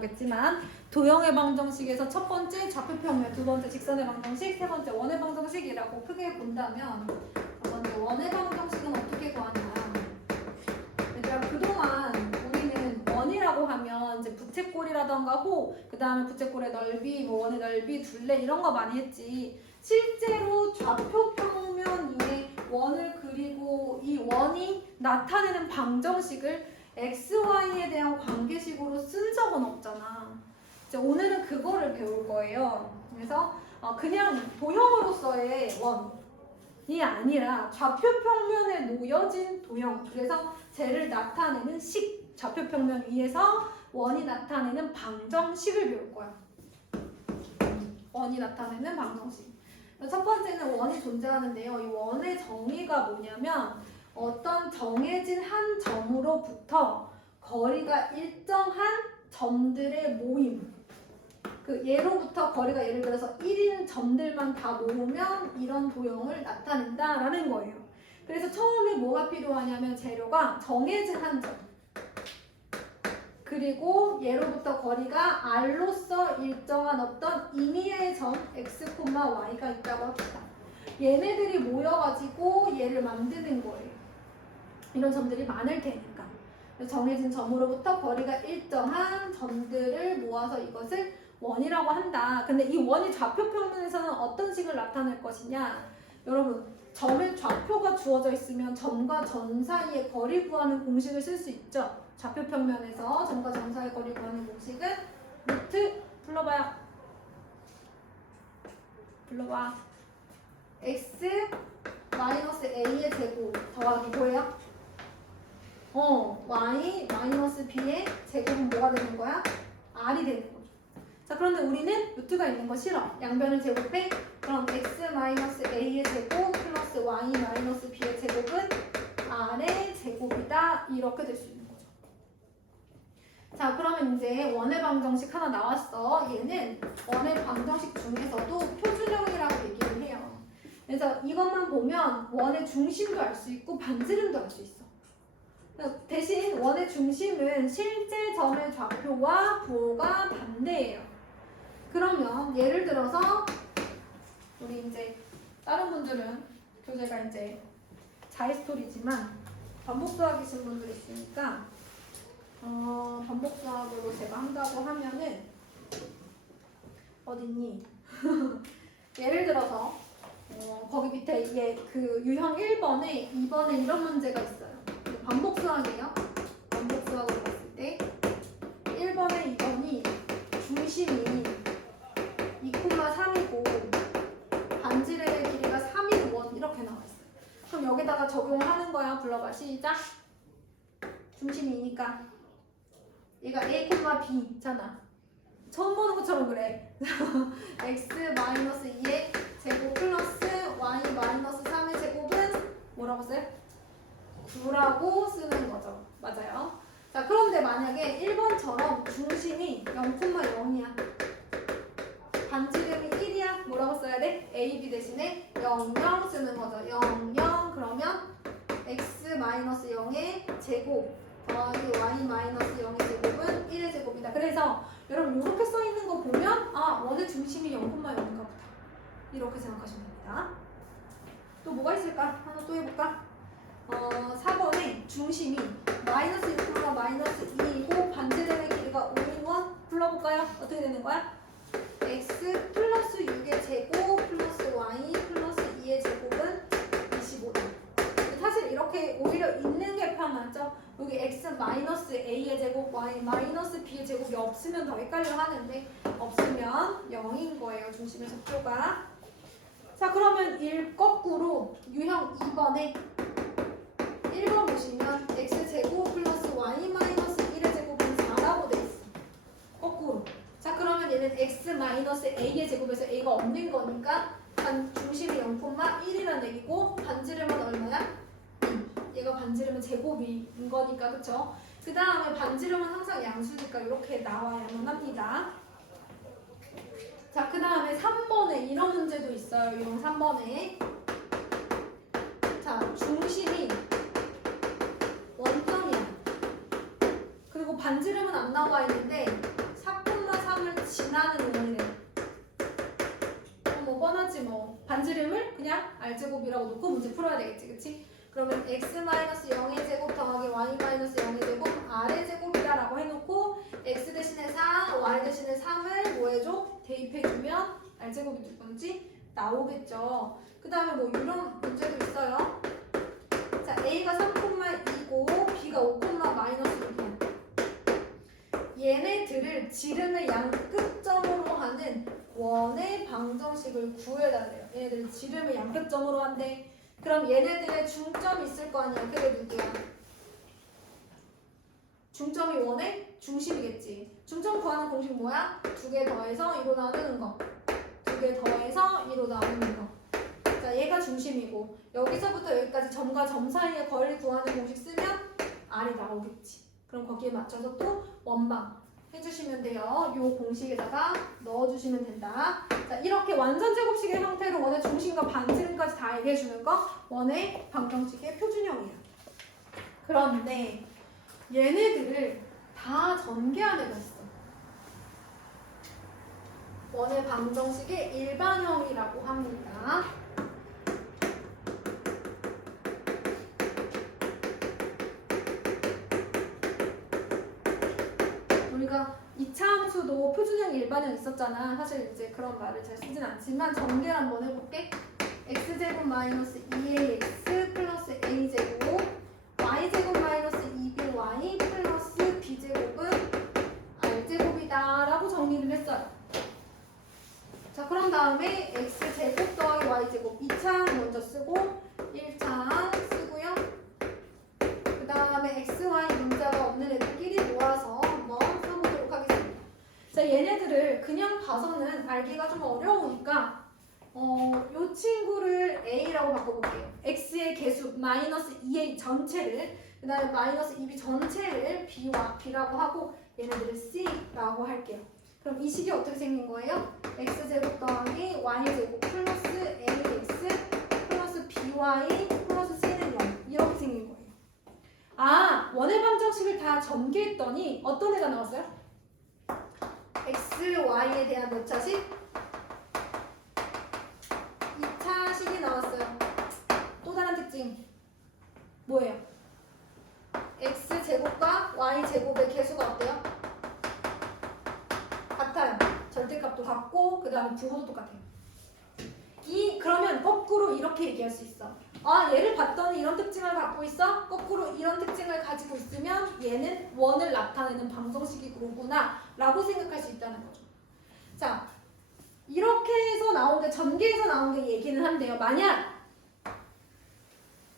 겠지만 도형의 방정식에서 첫 번째 좌표평면, 두 번째 직선의 방정식, 세 번째 원의 방정식이라고 크게 본다면 첫 번째 원의 방정식은 어떻게 구하냐? 얘들아, 그동안 우리는 원이라고 하면 이제 부채꼴이라던가 호, 그 다음에 부채꼴의 넓이, 뭐 원의 넓이, 둘레 이런 거 많이 했지. 실제로 좌표평면 위에 원을 그리고 이 원이 나타내는 방정식을 x, y에 대한 관계식으로 쓴 적은 없잖아. 이제 오늘은 그거를 배울 거예요. 그래서 그냥 도형으로서의 원이 아니라 좌표평면에 놓여진 도형. 그래서 쟤를 나타내는 식, 좌표평면 위에서 원이 나타내는 방정식을 배울 거야. 원이 나타내는 방정식. 첫 번째는 원이 존재하는데요. 이 원의 정의가 뭐냐면 어떤 정해진 한 점으로부터 거리가 일정한 점들의 모임. 그 얘로부터 거리가 예를 들어서 1인 점들만 다 모으면 이런 도형을 나타낸다라는 거예요. 그래서 처음에 뭐가 필요하냐면 재료가 정해진 한 점. 그리고 얘로부터 거리가 r로서 일정한 어떤 임의의 점 x, y가 있다고 합시다. 얘네들이 모여가지고 얘를 만드는 거예요. 이런 점들이 많을 테니까. 정해진 점으로부터 거리가 일정한 점들을 모아서 이것을 원이라고 한다. 근데 이 원이 좌표평면에서는 어떤 식을 나타낼 것이냐? 여러분, 점의 좌표가 주어져 있으면 점과 점 사이의 거리 구하는 공식을 쓸 수 있죠. 좌표평면에서 점과 점 사이의 거리 구하는 공식은 루트 불러봐요. 불러봐. x 마이너스 a의 제곱 더하기 뭐예요? y 마이너스 b의 제곱은 뭐가 되는 거야? r이 되는 거죠. 자, 그런데 우리는 루트가 있는 거 싫어. 양변을 제곱해. 그럼 x 마이너스 a의 제곱 플러스 y 마이너스 b의 제곱은 r의 제곱이다. 이렇게 될 수 있는 거죠. 자, 그러면 이제 원의 방정식 하나 나왔어. 얘는 원의 방정식 중에서도 표준형이라고 얘기를 해요. 그래서 이것만 보면 원의 중심도 알 수 있고 반지름도 알 수 있어. 대신 원의 중심은 실제 점의 좌표와 부호가 반대예요. 그러면 예를 들어서 우리 이제 다른 분들은 교재가 이제 자의스토리지만 반복수학이신 분들 있으니까 반복수학으로 제가 한다고 하면은 어딨니? 예를 들어서 거기 밑에 그 유형 1번에 2번에 이런 문제가 있어요. 반복수학이에요. 반복수학으로 봤을 때 1번에 2번이 중심이 2,3이고 반지름의 길이가 3인 원 이렇게 나와 있어요. 그럼 여기다가 적용을 하는 거야. 불러봐. 시작. 중심이니까 얘가 a, b잖아. 처음 보는 것처럼 그래. x-2의 제곱 플러스 y-3의 제곱은 뭐라고 써요? 9라고 쓰는 거죠. 맞아요. 자, 그런데 만약에 1번처럼 중심이 0,0이야. 반지름이 1이야. 뭐라고 써야 돼? a, b 대신에 0, 0 쓰는 거죠. 0, 0 그러면 x-0의 제곱 더하기 y-0의 제곱은 1의 제곱이다. 그래서 여러분 이렇게 써있는 거 보면 원의 중심이 0,0인가 보다. 이렇게 생각하시면 됩니다. 또 뭐가 있을까? 하나 또 해볼까? 4번에 중심이 마이너스 6, 마이너스 2이고 반지름의 길이가 5인 원 불러볼까요? 어떻게 되는 거야? x 플러스 6의 제곱 플러스 y 플러스 2의 제곱은 25다. 사실 이렇게 오히려 있는 게 편하죠. 여기 x 마이너스 a의 제곱 y 마이너스 b의 제곱이 없으면 더 헷갈려 하는데 없으면 0인 거예요. 중심의 좌표가. 자, 그러면 1 거꾸로 유형 2번에 1번 보시면 x제곱 플러스 y 마이너스 1의 제곱은 4라고 돼 있어. 거꾸로. 자, 그러면 얘는 x 마이너스 a의 제곱에서 a가 없는 거니까 중심이 0,1이라는 얘기고 반지름은 얼마야? 얘가 반지름은 제곱인 거니까, 그쵸? 그 다음에 반지름은 항상 양수니까 이렇게 나와야만 합니다. 자, 그 다음에 3번에 이런 문제도 있어요. 유형 3번에. 자, 중심이 원점이야. 그리고 반지름은 안 나와 있는데 반지름을 그냥 r제곱이라고 놓고 문제 풀어야 되겠지, 그치? 그러면 x-0의 제곱 더하기 y-0의 제곱 r의 제곱이라고 해놓고 x 대신에 4, y 대신에 3을 뭐 해줘? 대입해주면 r제곱이 될 건지 나오겠죠. 그 다음에 뭐 이런 문제도 있어요. 자, a가 3,2고 b가 5,-6이야. 얘네들을 지름의 양끝점으로 하는 원의 방정식을 구해달래요. 얘네들을 지름의 양끝점으로 한대. 그럼 얘네들의 중점이 있을 거 아니야. 그게 누구야? 중점이 원의 중심이겠지. 중점 구하는 공식 뭐야? 2개 더해서 2로 나누는 거. 2개 더해서 2로 나누는 거. 자, 얘가 중심이고 여기서부터 여기까지 점과 점 사이의 거리를 구하는 공식 쓰면 R이 나오겠지. 그럼 거기에 맞춰서 또 원방 해주시면 돼요. 요 공식에다가 넣어주시면 된다. 자, 이렇게 완전 제곱식의 형태로 원의 중심과 반지름까지 다 얘기해주는 거 원의 방정식의 표준형이에요. 그런데 얘네들을 다 전개한 애가 있어. 원의 방정식의 일반형이라고 합니다. 우리가 이차함수도 표준형 일반형 있었잖아. 사실 이제 그런 말을 잘 쓰진 않지만 전개 한번 해볼게. x제곱 마이너스 2ax 플러스 a제곱 y제곱 마이너스 2by 플러스 b제곱은 r제곱이다 라고 정리를 했어요. 자, 그런 다음에 x제곱 더하기 y제곱 2차항 먼저 쓰고 1차항 쓰고요. 그 다음에 x, y 문자가 없는 애들끼리 모아서 한번 써보도록 하겠습니다. 자, 얘네들을 그냥 봐서는 알기가 좀 어려우니까 요 친구를 a라고 바꿔볼게요. x의 개수 마이너스 2a 전체를 그 다음에 마이너스 2b 전체를 b라고 하고 얘네들을 c라고 할게요. 그럼 이 식이 어떻게 생긴 거예요? x제곱 더하기 y제곱 플러스 ax 플러스 by 플러스 c는 0 이렇게 생긴 거예요. 아, 원의 방정식을 다 전개했더니 어떤 애가 나왔어요? x, y에 대한 몇 차식? 2차식이 나왔어요. 또 다른 특징 뭐예요? x제곱과 y제곱의 개수가 어때요? 같아요. 절대값도 같고 그 다음에 부호도 똑같아요. 그러면 거꾸로 이렇게 얘기할 수 있어. 아, 얘를 봤더니 이런 특징을 갖고 있어? 거꾸로 이런 특징을 가지고 있으면 얘는 원을 나타내는 방정식이구나 라고 생각할 수 있다는 거죠. 자, 이렇게 해서 나온 게 전개해서 나온 게 얘기는 한데요. 만약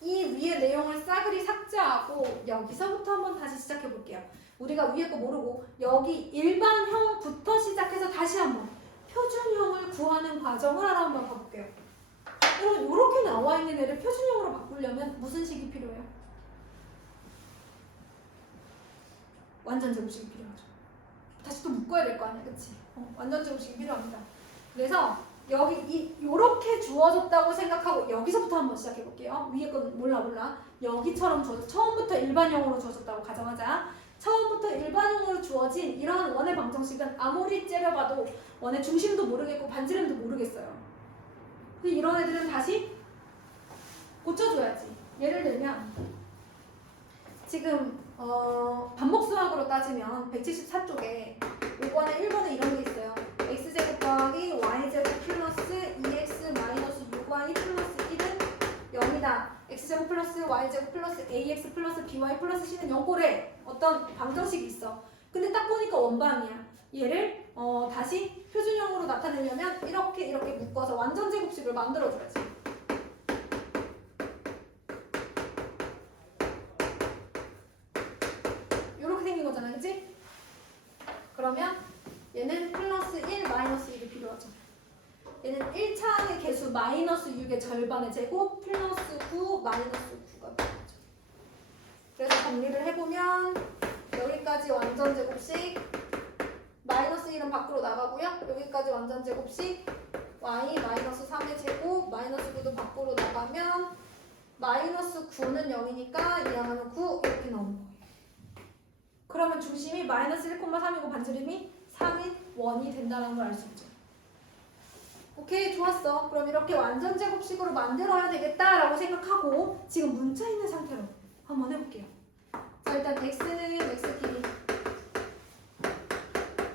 이 위의 내용을 싸그리 삭제하고 여기서부터 한번 다시 시작해 볼게요. 우리가 위에 거 모르고 여기 일반형부터 시작해서 다시 한번 표준형을 구하는 과정을 하나 한번 봐볼게요. 여러분, 이렇게 나와 있는 애를 표준형으로 바꾸려면 무슨 식이 필요해요? 완전 제곱식이 필요하죠. 다시 또 묶어야 될 거 아니야, 그치? 완전 제곱식이 필요합니다. 그래서 여기 이렇게 주어졌다고 생각하고 여기서부터 한번 시작해 볼게요. 위에 건 몰라. 여기처럼 주어져. 처음부터 일반형으로 주어졌다고 가정하자. 처음부터 일반형으로 주어진 이러한 원의 방정식은 아무리 째려봐도 원의 중심도 모르겠고 반지름도 모르겠어요. 이런 애들은 다시 고쳐줘야지. 예를 들면 지금 반복수학으로 따지면 174쪽에 5번에 1번에 이런 게 있어요. x제곱 더하기 y제곱 플러스 2x 마이너스 6y 플러스 1은 0이다. x제곱 플러스 y제곱 플러스 ax 플러스 by 플러스 c는 0고래. 어떤 방정식이 있어. 근데 딱 보니까 원방이야. 얘를 다시 표준형으로 나타내려면 이렇게 묶어서 완전 제곱식을 만들어줘야지. 이렇게 생긴 거잖아, 그치? 그러면 얘는 플러스 1, 마이너스 1이 필요하죠. 얘는 1차항의 개수 마이너스 6의 절반의 제곱 플러스 9, 마이너스 9가 필요하죠. 그래서 정리를 해보면 여기까지 완전 제곱식 마이너스 1은 밖으로 나가고요. 여기까지 완전 제곱식 y 마이너스 3의 제곱 마이너스 9도 밖으로 나가면 마이너스 9는 0이니까 이항하면 9 이렇게 나오는 거예요. 그러면 중심이 마이너스 1,3이고 반지름이 3인 원이 된다는 걸 알 수 있죠. 오케이, 좋았어. 그럼 이렇게 완전 제곱식으로 만들어야 되겠다라고 생각하고 지금 문자 있는 상태로 한번 해볼게요. 자, 일단 x는 x끼리,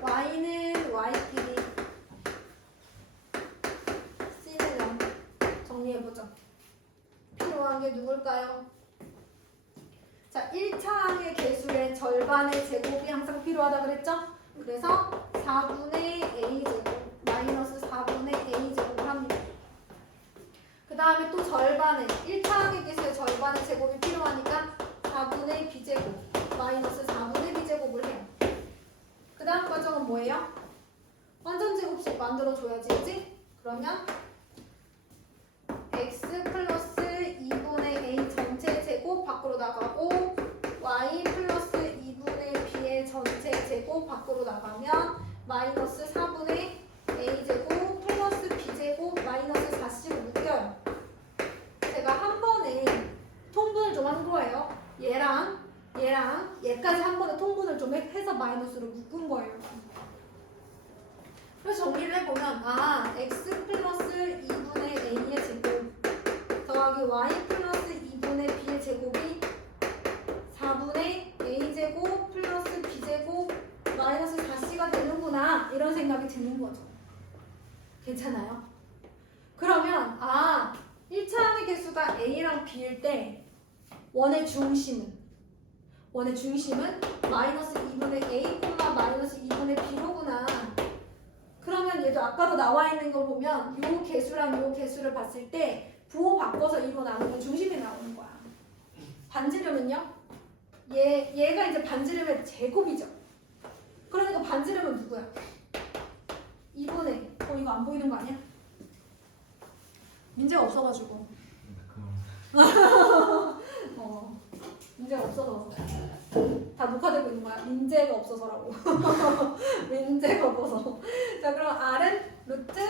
y는 y끼리, c는 0 정리해보죠. 필요한 게 누굴까요? 자, 1차 항의 개수의 절반의 제곱이 항상 필요하다 그랬죠? 그래서 4분의 a제곱 마이너스 4분의 a제곱을 합니다. 그 다음에 또 절반의 1차 항의 개수의 절반의 제곱이 필요하니까 4분의 b제곱 마이너스 4분의 b제곱을 해요. 그 다음 과정은 뭐예요? 완전 제곱식 만들어줘야지, 그치? 그러면 x 플러스 2분의 a 전체 제곱 밖으로 나가고 y 플러스 2분의 b의 전체 제곱 밖으로 나가면 마이너스 4분의 a제곱 플러스 b제곱 마이너스 4c로 묶여요. 제가 한 번에 통분을 좀 한 거예요. 얘랑 얘까지 한 번에 통분을 좀 해서 마이너스로 묶은 거예요. 그래서 정리를 해보면 x 플러스 2분의 a의 제곱 더하기 y 플러스 2분의 b의 제곱이 4분의 a제곱 플러스 b제곱 마이너스 4c가 되는구나, 이런 생각이 드는 거죠. 괜찮아요? 그러면 1차 항의 개수가 a랑 b일 때 원의 중심은 마이너스 2분의 a, 마이너스 2분의 b로구나. 그러면 얘도 아까도 나와 있는 걸 보면 요 개수랑 요 개수를 봤을 때 부호 바꿔서 2로 나누면 중심이 나오는 거야. 반지름은요? 얘가 이제 반지름의 제곱이죠. 그러니까 반지름은 누구야? 2분의 이거 안 보이는 거 아니야? 문제가 없어가지고. 문제가 없어서 다 녹화되고 있는 거야. 민재가 없어서라고. 민재가 없어서. 자, 그럼 R은 루트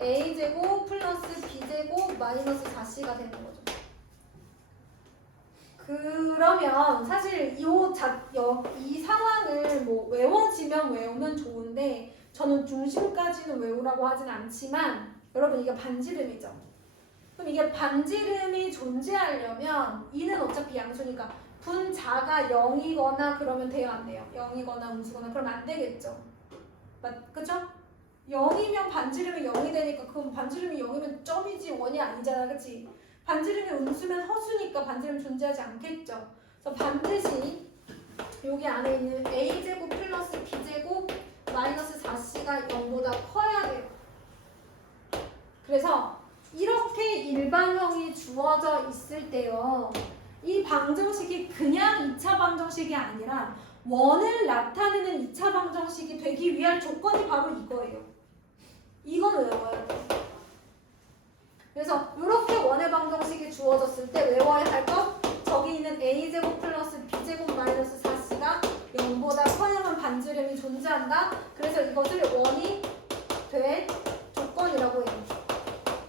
A제곱 플러스 B제곱 마이너스 4C가 되는 거죠. 그러면 사실 이 상황을 뭐 외워지면 외우면 좋은데 저는 중심까지는 외우라고 하진 않지만 여러분 이게 반지름이죠. 그럼 이게 반지름이 존재하려면 이는 어차피 양수니까 분자가 0이거나 그러면 돼요, 안 돼요? 0이거나 음수거나 그러면 안 되겠죠. 그쵸? 0이면 반지름이 0이 되니까 그럼 반지름이 0이면 점이지 원이 아니잖아, 그치? 반지름이 음수면 허수니까 반지름 존재하지 않겠죠. 그래서 반드시 여기 안에 있는 a제곱 플러스 b제곱 마이너스 4c가 0보다 커야 돼요. 그래서 이렇게 일반형이 주어져 있을 때요, 이 방정식이 그냥 2차 방정식이 아니라 원을 나타내는 2차 방정식이 되기 위한 조건이 바로 이거예요. 이건 외워야 돼. 그래서 이렇게 원의 방정식이 주어졌을 때 외워야 할 것, 저기 있는 a제곱 플러스 b제곱 마이너스 4c가 0보다 커야만 반지름이 존재한다. 그래서 이것을 원이 될 조건이라고 해요.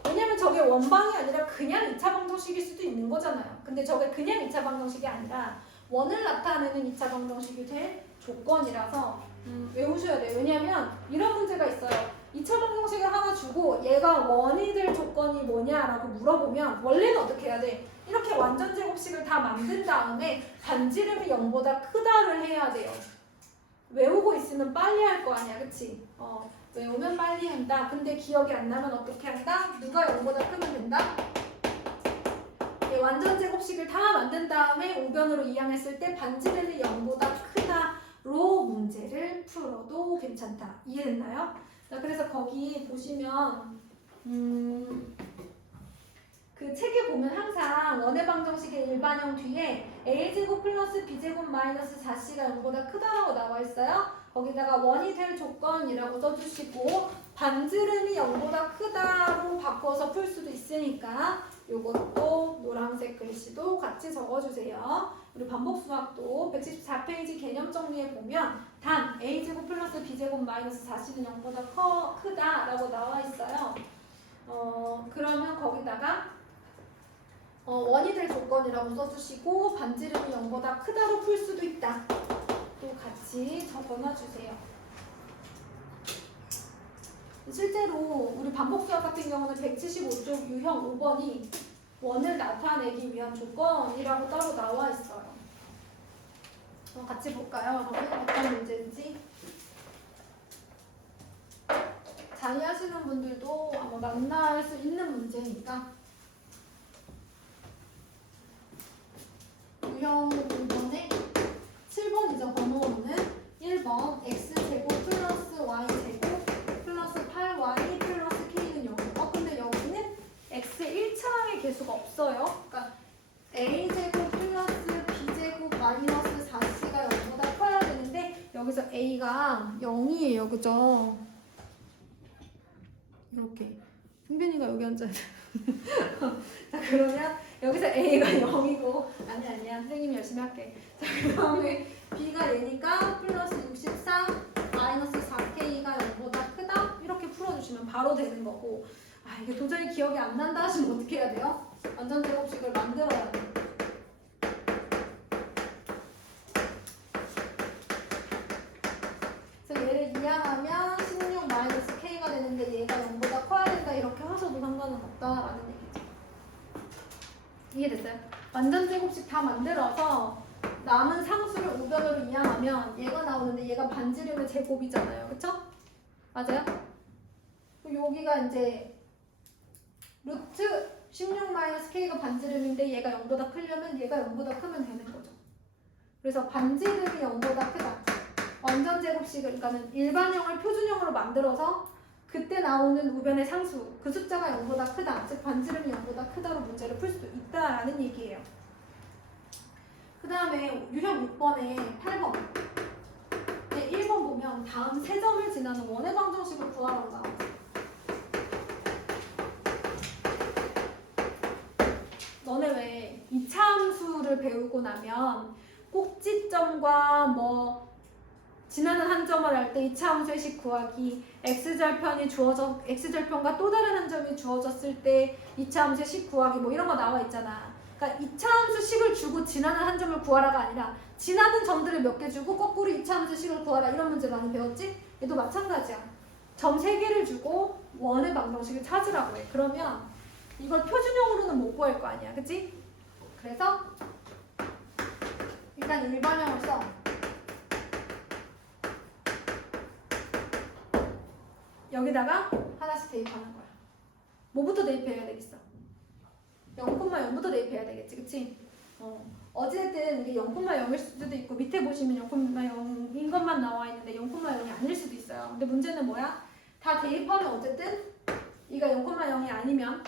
왜냐면 저게 원방이 아니라 그냥 2차 방정식일 수도 있는 거잖아요. 근데 저게 그냥 2차 방정식이 아니라 원을 나타내는 2차 방정식이 될 조건이라서 외우셔야 돼요. 왜냐면 이런 문제가 있어요. 2차 방정식을 하나 주고 얘가 원이 될 조건이 뭐냐라고 물어보면 원래는 어떻게 해야 돼? 이렇게 완전 제곱식을 다 만든 다음에 반지름이 0보다 크다를 해야 돼요. 외우고 있으면 빨리 할 거 아니야, 그치? 외우면 빨리 한다. 근데 기억이 안 나면 어떻게 한다? 누가 0보다 크면 된다? 완전 제곱식을 다 만든 다음에 우변으로 이항했을 때 반지름이 0보다 크다로 문제를 풀어도 괜찮다. 이해됐나요? 자, 그래서 거기 보시면 그 책에 보면 항상 원의 방정식의 일반형 뒤에 a제곱 플러스 b제곱 마이너스 4c가 0보다 크다라고 나와 있어요. 거기다가 원이 될 조건이라고 써주시고 반지름이 0보다 크다로 바꿔서 풀 수도 있으니까 요것도 노란색 글씨도 같이 적어주세요. 우리 반복수학도 114페이지 개념 정리에 보면 단 a제곱 플러스 b제곱 마이너스 4c는 0보다 크다라고 나와 있어요. 그러면 거기다가 원이 될 조건이라고 써주시고 반지름이 0보다 크다로 풀 수도 있다. 또 같이 적어놔주세요. 실제로 우리 반복수학 같은 경우는 175쪽 유형 5번이 원을 나타내기 위한 조건이라고 따로 나와 있어요. 같이 볼까요? 그러면 어떤 문제인지. 자의하시는 분들도 아마 만날 수 있는 문제니까. 유형 5번에 7번이죠. 번호는 1번 x제곱 플러스 y제곱 플러스 8y 플러스 k는 0. 근데 여기는 x의 1차항의 개수가 없어요. 그러니까 a제곱 플러스 b제곱 마이너스 4c가 0보다 커야 되는데 여기서 a가 0이에요. 그죠? 이렇게 승빈이가 여기 앉아야 돼. 자, 그러면 여기서 a가 0이고 아니야 선생님이 열심히 할게. 자, 그 다음에 b가 얘니까 플러스 64 마이너스 4k가 0보다 크다 이렇게 풀어주시면 바로 되는 거고. 이게 도저히 기억이 안 난다 하시면 어떻게 해야 돼요? 완전 제곱식을 만들어야 돼요. 그래서 얘를 이항하면 16 마이너스 k가 되는데 얘가 0보다 커야 된다 이렇게 하셔도 상관은 없다라는 얘기죠. 이해됐어요? 완전 제곱식 다 만들어서 남은 상수를 우변으로 이항하면 얘가 나오는데 얘가 반지름의 제곱이잖아요. 그쵸? 맞아요? 여기가 이제 루트 16-k가 반지름인데 얘가 0보다 크려면 얘가 0보다 크면 되는 거죠. 그래서 반지름이 0보다 크다. 완전 제곱식을 그러니까는 일반형을 표준형으로 만들어서 그때 나오는 우변의 상수 그 숫자가 0보다 크다. 즉 반지름이 0보다 크다로 문제를 풀 수도 있다라는 얘기예요. 그 다음에 유형 6번에 8번 1번 보면 다음 3점을 지나는 원의 방정식을 구하라고 나와요. 너네 왜 이차함수를 배우고 나면 꼭지점과 뭐 지나는 한 점을 할 때 이차함수의 식 구하기, x절편과 또 다른 한 점이 주어졌을 때 이차함수의 식 구하기 뭐 이런 거 나와 있잖아. 그러니까 이차함수 식을 주고 지나는 한 점을 구하라가 아니라 지나는 점들을 몇 개 주고 거꾸로 이차함수 식을 구하라 이런 문제 많이 배웠지? 얘도 마찬가지야. 점 3개를 주고 원의 방정식을 찾으라고 해. 그러면 이걸 표준형으로는 못 구할 거 아니야. 그치? 그래서 일단 일반형을 써. 여기다가 하나씩 대입하는 거야. 뭐부터 대입해야 되겠어? 0,0부터 대입해야 되겠지. 그치? 어쨌든 이게 0,0일 수도 있고 밑에 보시면 0,0인 것만 나와 있는데 0,0이 아닐 수도 있어요. 근데 문제는 뭐야? 다 대입하면 어쨌든 이가 0,0이 아니면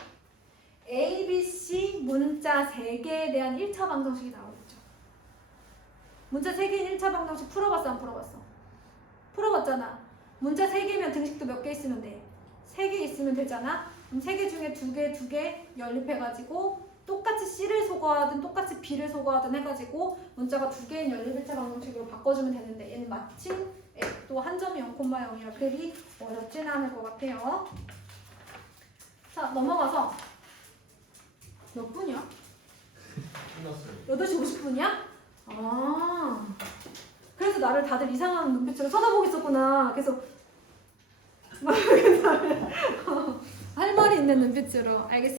A, B, C 문자 3개에 대한 1차 방정식이 나오겠죠. 문자 3개인 1차 방정식 풀어봤어? 안 풀어봤어? 풀어봤잖아. 문자 3개면 등식도 몇 개 있으면 돼? 3개 있으면 되잖아. 그럼 3개 중에 2개 연립해가지고 똑같이 C를 소거하든 똑같이 B를 소거하든 해가지고 문자가 2개인 연립 1차 방정식으로 바꿔주면 되는데 얘는 마침 또 한 점이 0,0이라 그리 어렵진 않을 것 같아요. 자, 넘어가서 몇 분이야? 끝났어요. 8시 50분이야? 그래서 나를 다들 이상한 눈빛으로 쳐다보겠었구나. 계속 할 말이 있는 눈빛으로. 알겠어.